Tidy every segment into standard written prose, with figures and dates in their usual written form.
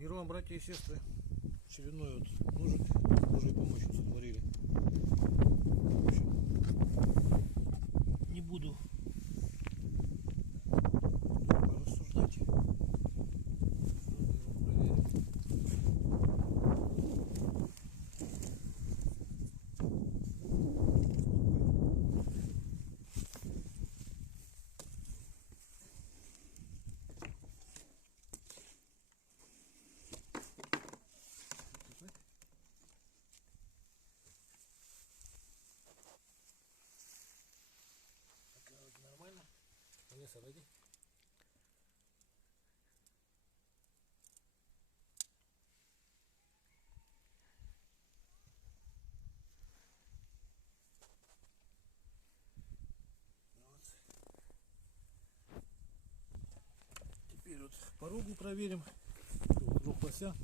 Мир вам, братья и сестры. Очередной вот ножик с Божьей помощью сотворили. В общем, не буду рассуждать. Проверим. Нормально? Вниз отойди. Вот. Теперь вот порогу проверим. Круг лося.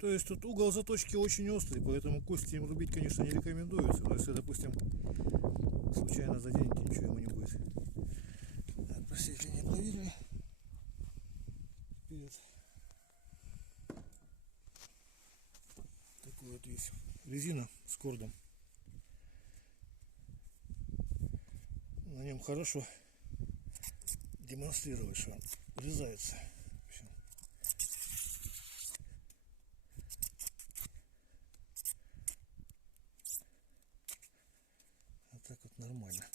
То есть тут угол заточки очень острый, поэтому кости им рубить, конечно, не рекомендуется. Но если, допустим, случайно заденете, ничего ему не будет. Так, просветление проверили. Вперед. Такой вот весь резина с кордом. На нем хорошо демонстрировать, что он врезается. Вот так вот нормально.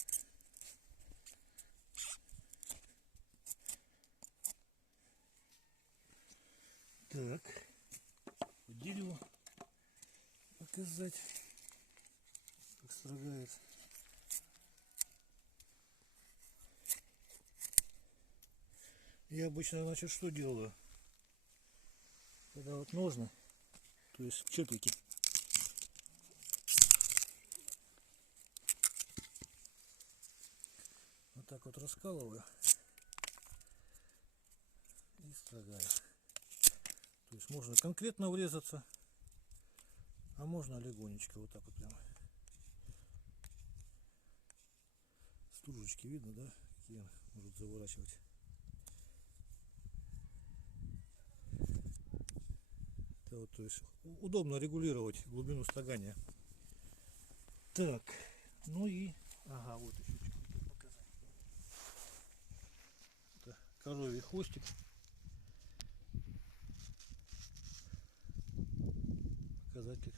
Так, дерево показать, как строгает. Я обычно, значит, что делаю? Когда вот ножны, то есть чепики, вот так вот раскалываю и строгаю. То есть можно конкретно врезаться, а можно легонечко вот так вот прямо. Стружечки видно, да? Какие может заворачивать. Это вот, то есть удобно регулировать глубину строгания. Так, ну и ага, вот еще что хотел показать. Это коровий хвостик. Показать, как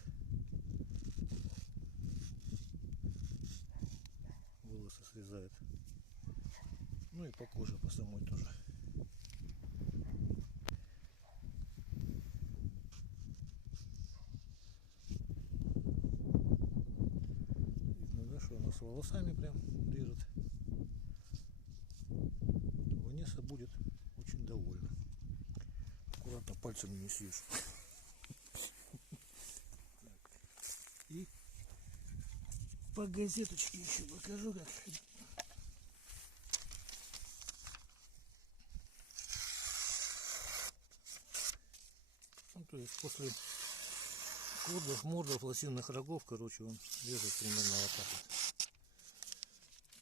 волосы срезает. Ну и по коже, по самой тоже. Видно, да, что она с волосами прям режет. Ванесса будет очень довольна. Аккуратно пальцем не съешь. И по газеточке еще покажу, как. Ну, то есть после мордов, лосиных рогов, короче, он режет примерно вот так вот.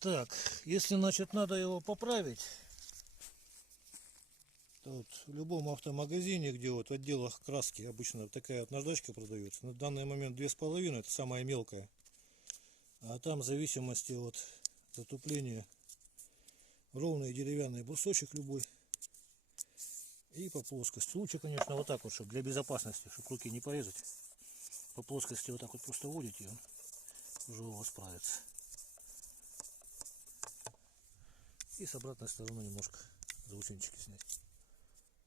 Так, если, значит, надо его поправить, то вот в любом автомагазине, где вот в отделах краски обычно такая вот наждачка продается, на данный момент 2,5, это самая мелкая, а там в зависимости от затупления ровный деревянный брусочек любой и по плоскости. Лучше, конечно, вот так вот, чтобы для безопасности, чтобы руки не порезать, по плоскости вот так вот просто вводите, и он уже у вас справится. И с обратной стороны немножко заусенчики снять.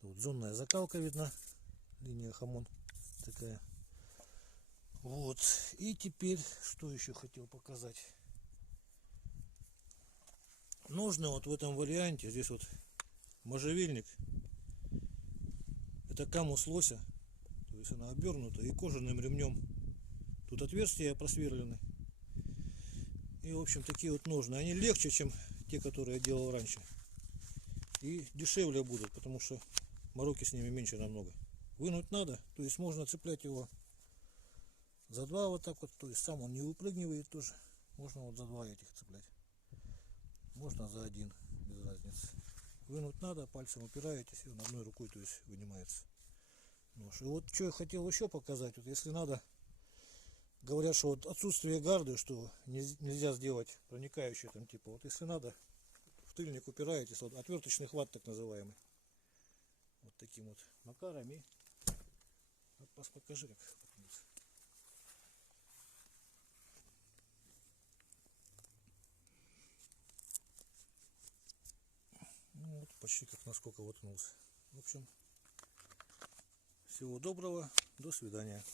Вот зонная закалка видна, линия хамон такая. Вот. И теперь, что еще хотел показать. Ножны вот в этом варианте, здесь вот можжевельник. Это камус лося, то есть она обернута и кожаным ремнем. Тут отверстия просверлены. И в общем такие вот ножны. Они легче, чем те, которые я делал раньше. И дешевле будут, потому что мороки с ними меньше намного. Вынуть надо, то есть можно цеплять его за два вот так вот, то есть сам он не выпрыгивает тоже. Можно вот за два этих цеплять. Можно за один, без разницы. Вынуть надо, пальцем упираетесь, и он одной рукой, то есть вынимается нож. И вот что я хотел еще показать, вот если надо, говорят, что вот отсутствие гарды, что нельзя сделать проникающий там типа, вот если надо, в тыльник упираетесь, вот отверточный хват так называемый. Вот таким вот макаром и покажи как. Ну, вот почти как насколько воткнулся. В общем, всего доброго, до свидания.